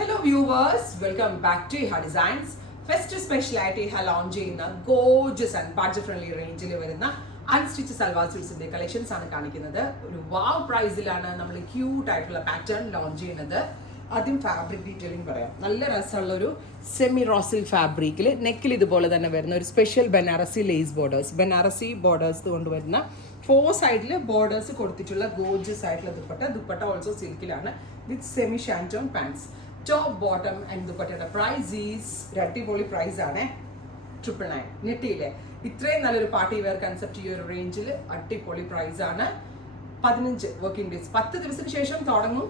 Hello viewers, welcome back to Iha Designs. Festive speciality Iha launch ചെയ്യുന്ന gorgeous and budget friendly rangeൽ വരുന്ന unstitch salwar സ്യൂട്ട്സിന്റെ collections ആണ് കാണിക്കുന്നത്. ഒരു വാവ് പ്രൈസിലാണ് നമ്മൾ ക്യൂട്ട് ആയിട്ടുള്ള പാറ്റേൺ ലോഞ്ച് ചെയ്യുന്നത്. ആദ്യം ഫാബ്രിക് ഡീറ്റെയിലിംഗ് പറയാം. നല്ല രസമുള്ള ഒരു സെമി റോസിൽ ഫാബ്രിക്കിൽ നെക്കിൽ ഇതുപോലെ തന്നെ വരുന്ന ഒരു സ്പെഷ്യൽ ബനാറസി ലേസ് ബോർഡേഴ്സ് കൊണ്ടുവരുന്ന 4 സൈഡിൽ ബോർഡേഴ്സ് കൊടുത്തിട്ടുള്ള ഗോർജിയസ് ആയിട്ടുള്ള ദുപ്പട്ട ഓൾസോ സിൽക്കിലാണ് with semi shantoon pants. Top bottom and ദുപ്പട്ടയുടെ പ്രൈസ് ഈസ് അടിപൊളി പ്രൈസ് ആണ് 999. നെറ്റിയിലെ ഇത്രയും നല്ലൊരു പാർട്ടി വെയർ കൺസെപ്റ്റ് ഈ ഒരു റേഞ്ചിൽ അടിപൊളി പ്രൈസ് ആണ്. 15 വർക്കിംഗ് ഡേയ്സ്, 10 ദിവസത്തിന് ശേഷം തുടങ്ങും.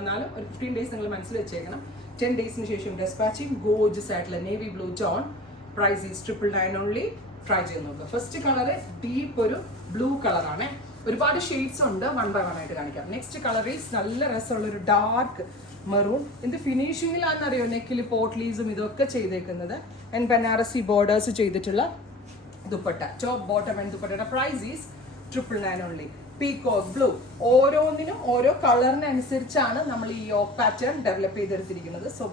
എന്നാലും ഒരു 15 ഡേയ്സ് നിങ്ങൾ മനസ്സിൽ വെച്ചേക്കണം. 10 ഡേയ്സിന് ശേഷം ഡെസ്പാച്ചിങ് ഗോർജിയസ് ആയിട്ടുള്ള navy blue tone. Price is 999 only. Try ചെയ്ത് നോക്കുക. ഫസ്റ്റ് കളർ ഡീപ്പ് ഒരു ബ്ലൂ കളറാണ്. ഒരുപാട് ഷെയ്ഡ്സ് ഉണ്ട്, 1 by 1 ആയിട്ട് കാണിക്കാം. നെക്സ്റ്റ് കളർ ഈസ് നല്ല രസമുള്ള ഒരു ഡാർക്ക് മെറൂൺ. ഇത് ഫിനിഷിങ്ങിലാണെന്നറിയോ നെക്കിൽ പോട്ട്ലീസും ഇതൊക്കെ ചെയ്തേക്കുന്നത്. ആൻഡ് ബനാറസി ബോർഡേഴ്സ് ചെയ്തിട്ടുള്ള ദുപ്പട്ട. ടോപ്പ് ബോട്ടം ആൻഡ് ദുപ്പട്ടയുടെ price is 999 only. Peacock blue. ഓരോന്നിനും ഓരോ കളറിനനുസരിച്ചാണ് നമ്മൾ ഈ യോക്ക് പാറ്റേൺ ഡെവലപ്പ് ചെയ്തെടുത്തിരിക്കുന്നത്. സോ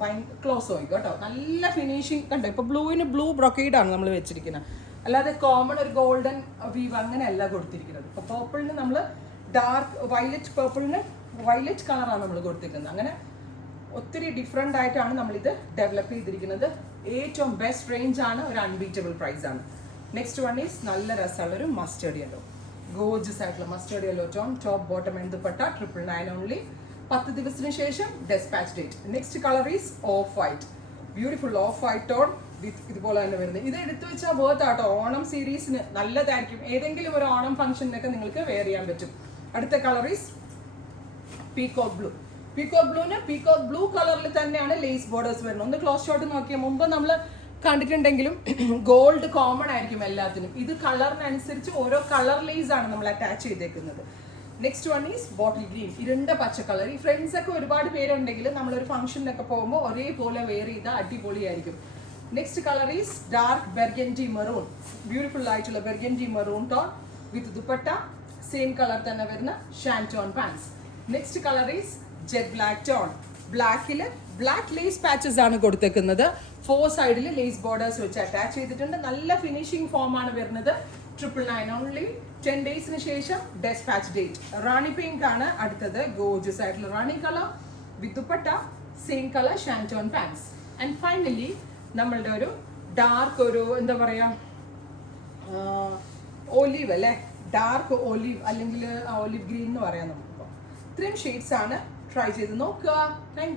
ക്ലോസ് നോക്കി കേട്ടോ, നല്ല ഫിനിഷിങ് കണ്ടോ. ഇപ്പൊ ബ്ലൂവിന് ബ്ലൂ ബ്രൊക്കേഡ് ആണ് നമ്മൾ വെച്ചിരിക്കുന്നത്, അല്ലാതെ കോമൺ ഒരു ഗോൾഡൻ വീവ് അങ്ങനെയല്ല കൊടുത്തിരിക്കുന്നത്. ഇപ്പൊ പേർപ്പിളിന് നമ്മൾ ഡാർക്ക് വയലറ്റ് കളറാണ് നമ്മൾ കൊടുത്തിരിക്കുന്നത്. അങ്ങനെ ഒത്തിരി ഡിഫറെൻ്റ് ആയിട്ടാണ് നമ്മളിത് ഡെവലപ്പ് ചെയ്തിരിക്കുന്നത്. ഏറ്റവും ബെസ്റ്റ് റേഞ്ച് ആണ്, ഒരു അൺബീറ്റബിൾ പ്രൈസ് ആണ്. നെക്സ്റ്റ് വൺ ഈസ് നല്ല രസമുള്ള ഒരു മസ്റ്റേർഡ് യെല്ലോ. ഗോർജിയസ് ആയിട്ടുള്ള mustard yellow tone. Top bottom and dupatta 999 only. 10 ദിവസത്തിന് ശേഷം despatch date. Next colour is off white. Beautiful off white tone with ഇതുപോലെ തന്നെ വരുന്നത്. ഇത് എടുത്തു വെച്ചാൽ വേർത്ത് ആട്ടോ. ഓണം സീരീസിന് നല്ലതായിരിക്കും. ഏതെങ്കിലും ഒരു ഓണം ഫംഗ്ഷനൊക്കെ നിങ്ങൾക്ക് വെയർ ചെയ്യാൻ പറ്റും. അടുത്ത colour is peacock blue. Peacock blue കളറിൽ തന്നെയാണ് ലേസ് ബോർഡേഴ്സ് വരുന്നത്. ഒന്ന് ക്ലോസ് ഷോട്ട് നോക്കിയാൽ മുമ്പ് നമ്മൾ കണ്ടിട്ടുണ്ടെങ്കിലും ഗോൾഡ് കോമൺ ആയിരിക്കും എല്ലാത്തിനും. ഇത് കളറിനനുസരിച്ച് ഓരോ കളർ ലേസ് ആണ് നമ്മൾ അറ്റാച്ച് ചെയ്തേക്കുന്നത്. Next one is bottle green, ഇരുണ്ട പച്ച കളർ. ഈ ഫ്രണ്ട്സ് ഒക്കെ ഒരുപാട് പേരുണ്ടെങ്കിൽ നമ്മളൊരു ഫംഗ്ഷനിലൊക്കെ പോകുമ്പോൾ ഒരേപോലെ വെയർ ചെയ്താൽ അടിപൊളിയായിരിക്കും. Next colour is dark burgundy maroon. Beautiful ആയിട്ടുള്ള burgundy maroon tone with dupatta same colour തന്നെ വരുന്ന shantoon pants. Next colour is jet black tone. Black lace patches ആണ് കൊടുത്തേക്കുന്നത്. 4 സൈഡിൽ ലേസ് ബോർഡേഴ്സ് വെച്ച് അറ്റാച്ച് ചെയ്തിട്ടുണ്ട്. നല്ല ഫിനിഷിംഗ് ഫോം ആണ് വരുന്നത്. 999 ഓൺലി. 10 ഡേയ്സിന് ശേഷം ഡെസ്പാച്ച് ഡേറ്റ്. റാണി പിങ്ക് ആണ് അടുത്തത്. ഗോർജിയസ് ആയിട്ടുള്ള rani colour with dupatta same colour shantoon pants. And finally നമ്മളുടെ ഒരു ഡാർക്ക് ഒരു എന്താ പറയാ ഒലീവ് അല്ലേ, ഡാർക്ക് ഒലീവ് അല്ലെങ്കിൽ ഒലീവ് ഗ്രീൻ എന്ന് പറയാം നമുക്കിപ്പോൾ. ഇത്രയും ഷെയ്ഡ്സ് ആണ്. ട്രൈ ചെയ്ത് നോക്കുക. Thank U.